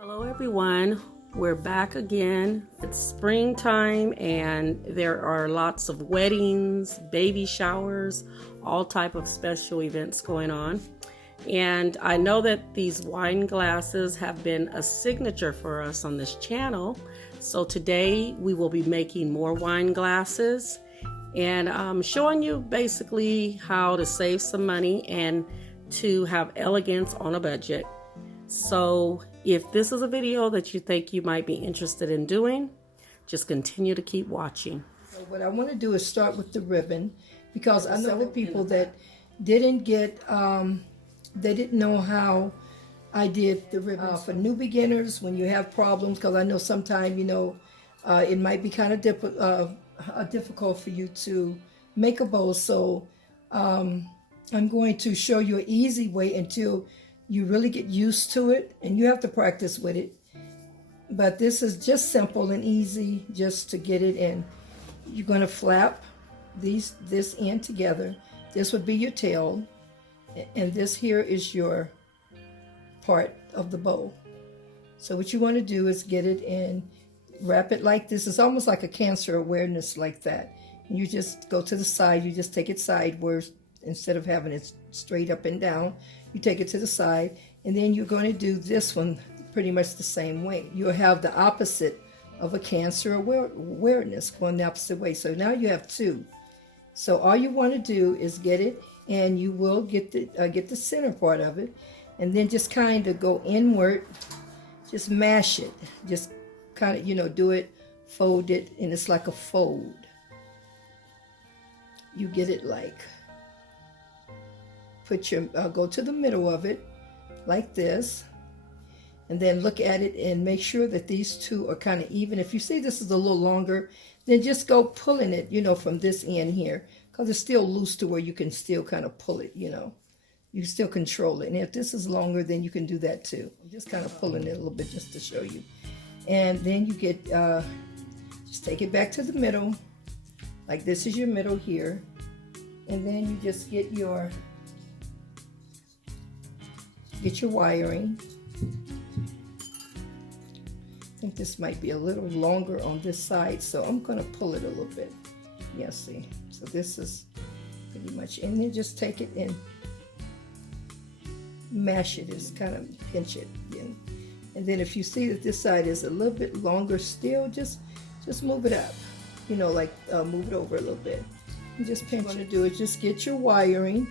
Hello everyone, we're back again. It's springtime and there are lots of weddings, baby showers, all type of special events going on. And I know that these wine glasses have been a signature for us on this channel. So today we will be making more wine glasses and I'm showing you basically how to save some money and to have elegance on a budget. So if this is a video that you think you might be interested in doing, just continue to keep watching. So what I want to do is start with the ribbon, because I know several people that didn't get, they didn't know how I did the ribbon. For new beginners, when you have problems, because I know sometimes, it might be kind of difficult for you to make a bow. So I'm going to show you an easy way until you really get used to it, and you have to practice with it. But this is just simple and easy just to get it in. You're going to flap this end together. This would be your tail, and this here is your part of the bow. So what you want to do is get it in, wrap it like this. It's almost like a cancer awareness like that. And you just go to the side. You just take it sideways instead of having it straight up and down. You take it to the side, and then you're going to do this one pretty much the same way. You'll have the opposite of a cancer awareness, going the opposite way. So now you have two. So all you want to do is get it, and you will get the center part of it, and then just kind of go inward, just mash it, just kind of do it, fold it, and it's like a fold. You get it like, go to the middle of it like this, and then look at it and make sure that these two are kind of even. If you see this is a little longer, then just go pulling it, from this end here, because it's still loose to where you can still kind of pull it, you still control it. And if this is longer, then you can do that too. I'm just kind of pulling it a little bit just to show you. And then you get, just take it back to the middle, like this is your middle here, and then you just get your wiring. I think this might be a little longer on this side, so I'm going to pull it a little bit. Yeah, see? So this is pretty much, and then just take it and mash it, just kind of pinch it in. And then if you see that this side is a little bit longer still, just move it up, move it over a little bit. And just pinch it. What you want to do is just get your wiring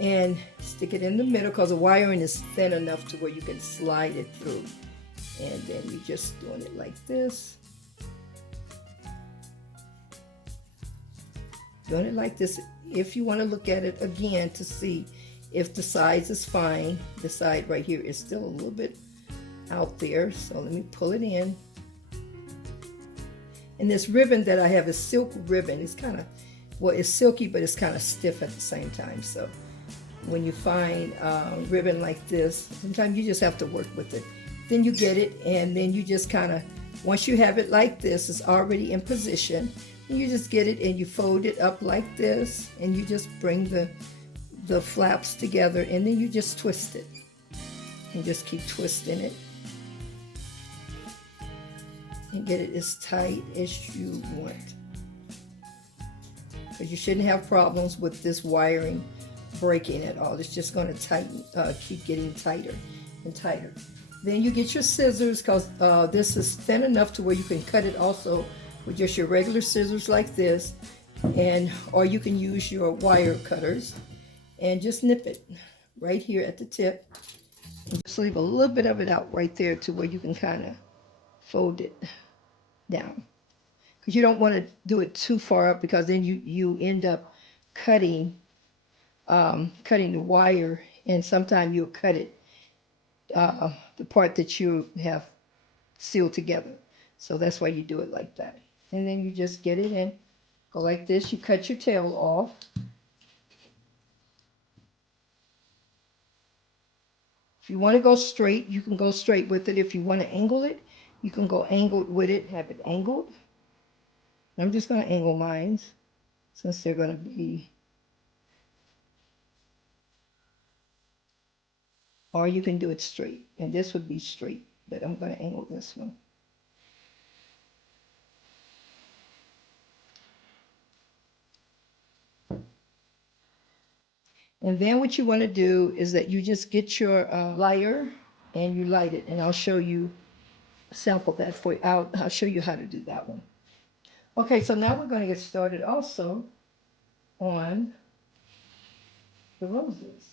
and stick it in the middle, because the wiring is thin enough to where you can slide it through. And then you're just doing it like this. Doing it like this. If you want to look at it again to see if the size is fine, the side right here is still a little bit out there. So let me pull it in. And this ribbon that I have is silk ribbon. It's kind of, well, it's silky, but it's kind of stiff at the same time. So when you find ribbon like this, sometimes you just have to work with it. Then you get it, and then you just kind of, once you have it like this, it's already in position, and you just get it and you fold it up like this, and you just bring the flaps together, and then you just twist it, and just keep twisting it, and get it as tight as you want. Because you shouldn't have problems with this wiring breaking at all. It's just going to tighten, keep getting tighter and tighter. Then you get your scissors, because this is thin enough to where you can cut it also with just your regular scissors like this, or you can use your wire cutters and just nip it right here at the tip, and just leave a little bit of it out right there to where you can kind of fold it down, because you don't want to do it too far up, because then you end up cutting the wire, and sometimes you'll cut it, the part that you have sealed together. So that's why you do it like that. And then you just get it in, go like this. You cut your tail off. If you want to go straight, you can go straight with it. If you want to angle it, you can go angled with it, have it angled. I'm just going to angle mine, since they're going to be, or you can do it straight, and this would be straight but I'm going to angle this one. And then what you want to do is that you just get your lighter and you light it. And I'll show you, sample that for you. I'll show you how to do that one. Okay, so now we're going to get started also on the roses.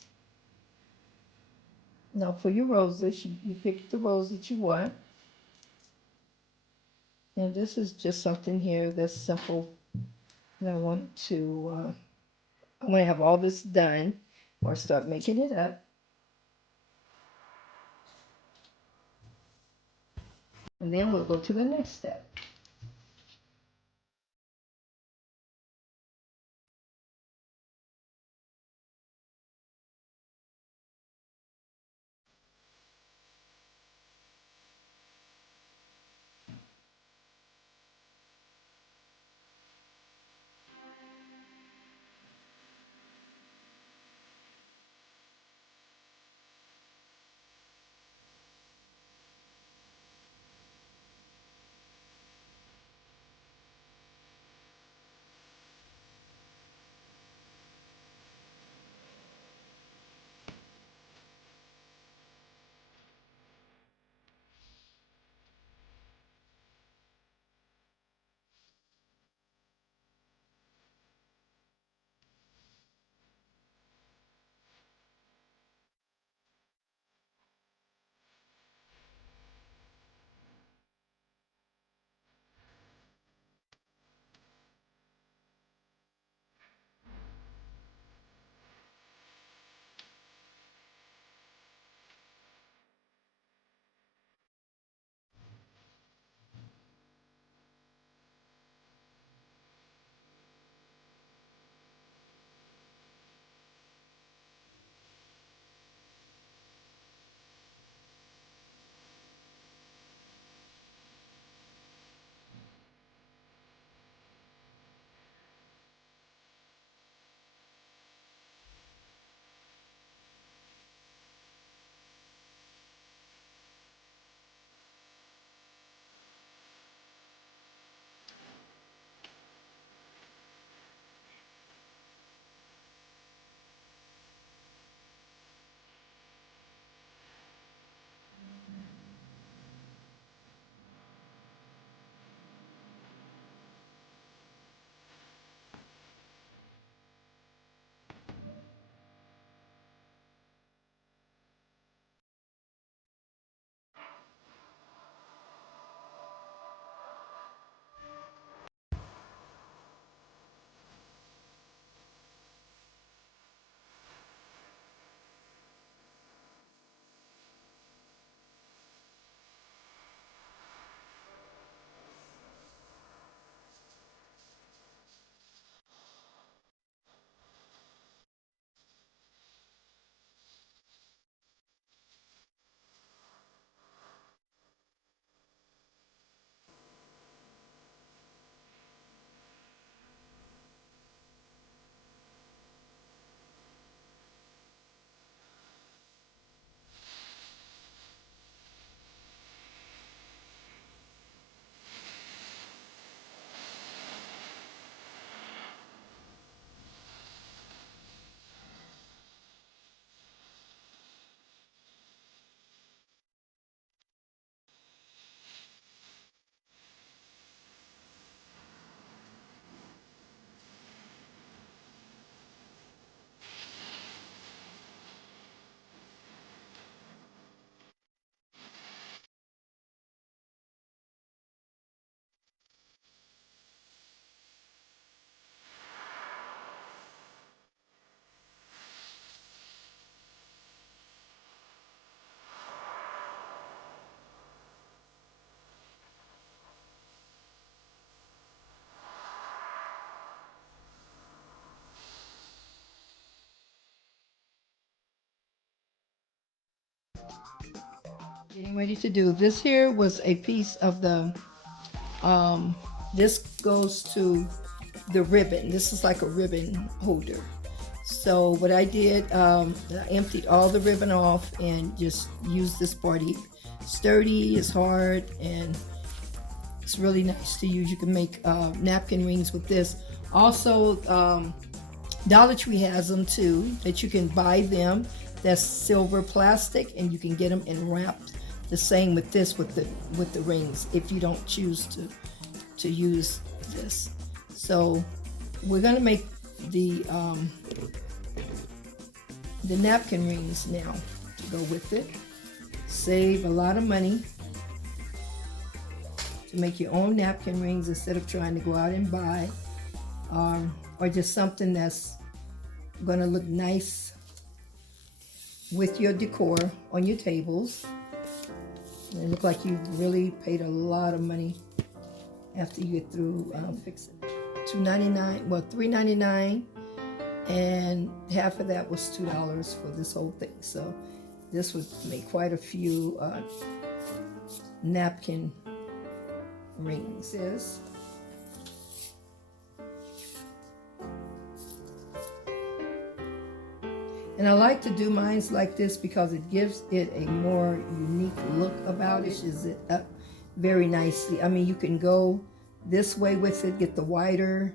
Now for your roses, you pick the rose that you want. And this is just something here that's simple. And I want to have all this done or start making it up. And then we'll go to the next step. Getting ready to do this here was a piece of the this goes to the ribbon. This is like a ribbon holder. So what I did, I emptied all the ribbon off and just used this party sturdy, it's hard, and it's really nice to use. You can make napkin rings with this. Also, Dollar Tree has them too, that you can buy them. That's silver plastic, and you can get them and wrapped the same with this with the rings if you don't choose to use this. So we're gonna make the napkin rings now to go with it. Save a lot of money to make your own napkin rings instead of trying to go out and buy, or just something that's gonna look nice with your decor on your tables. And it look like you really paid a lot of money after you get through fixing it. $2.99, well, $3.99, and half of that was $2 for this whole thing. So this would make quite a few napkin rings. And I like to do mine like this because it gives it a more unique look about it. Is it up very nicely. I mean, you can go this way with it, get the wider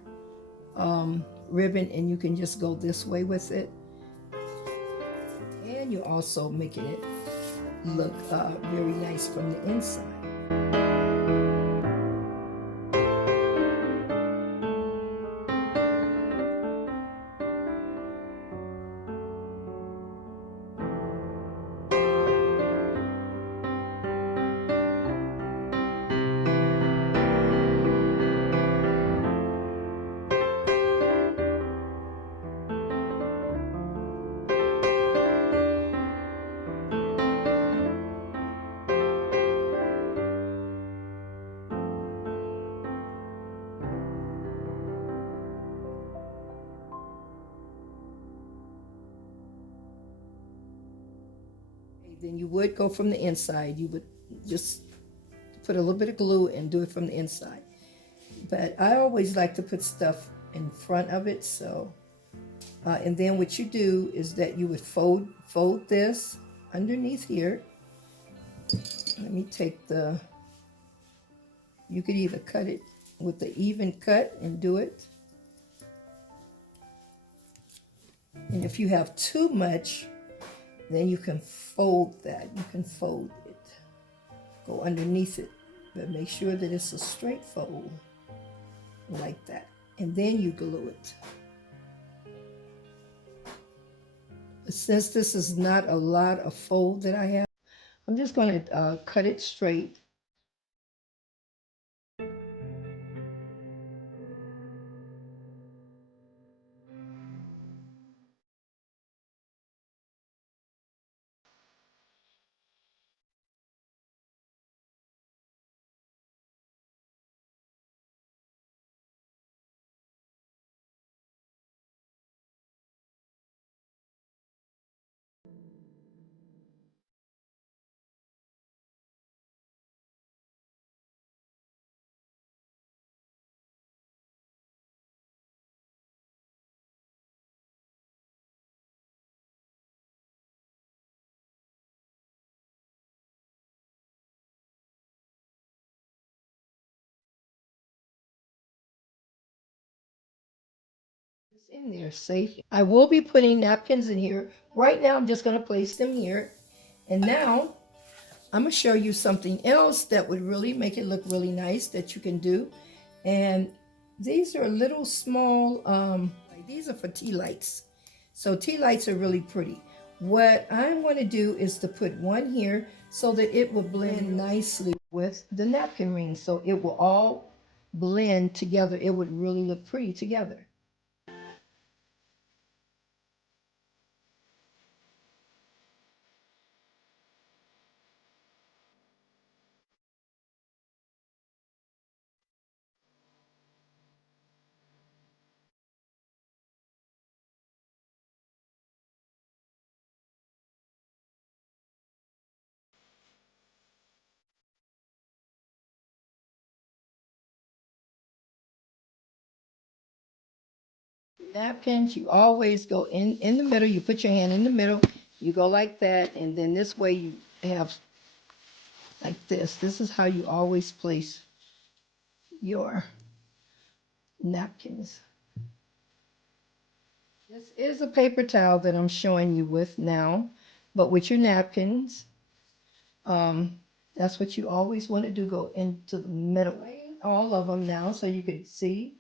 ribbon, and you can just go this way with it. And you're also making it look very nice from the inside. Then you would go from the inside. You would just put a little bit of glue and do it from the inside. But I always like to put stuff in front of it. So, and then what you do is that you would fold this underneath here. Let me take you could either cut it with the even cut and do it. And if you have too much, then you can fold that. You can fold it. Go underneath it. But make sure that it's a straight fold. Like that. And then you glue it. But since this is not a lot of fold that I have, I'm just going to cut it straight. In there safe. I will be putting napkins in here. Right now I'm just going to place them here. And now I'm going to show you something else that would really make it look really nice that you can do. And these are little small, these are for tea lights. So tea lights are really pretty. What I'm going to do is to put one here so that it will blend nicely with the napkin ring. So it will all blend together. It would really look pretty together. Napkins, you always go in the middle. You put your hand in the middle. You go like that, and then this way you have like this. This is how you always place your napkins. This is a paper towel that I'm showing you with now, but with your napkins, that's what you always want to do, go into the middle. All of them now so you can see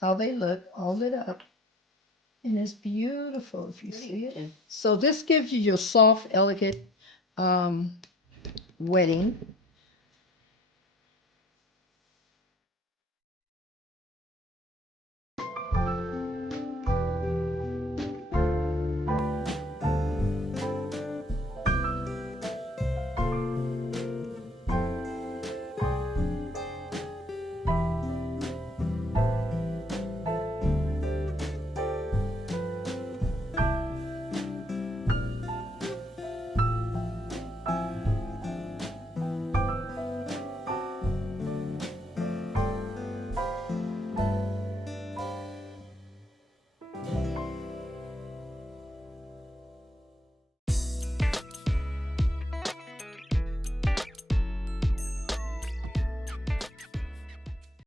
how they look all lit up. And it's beautiful if you see it. So this gives you your soft, elegant wedding.